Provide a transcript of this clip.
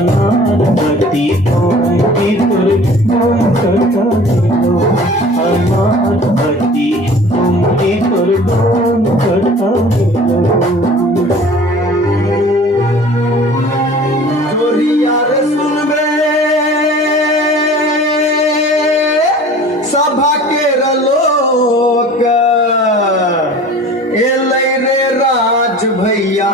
अनारवती की तुरगाम करता दिलो अनारवती की तुरगाम करता दिलो यार सुनबे सभा के लोक एलै रे राज भैया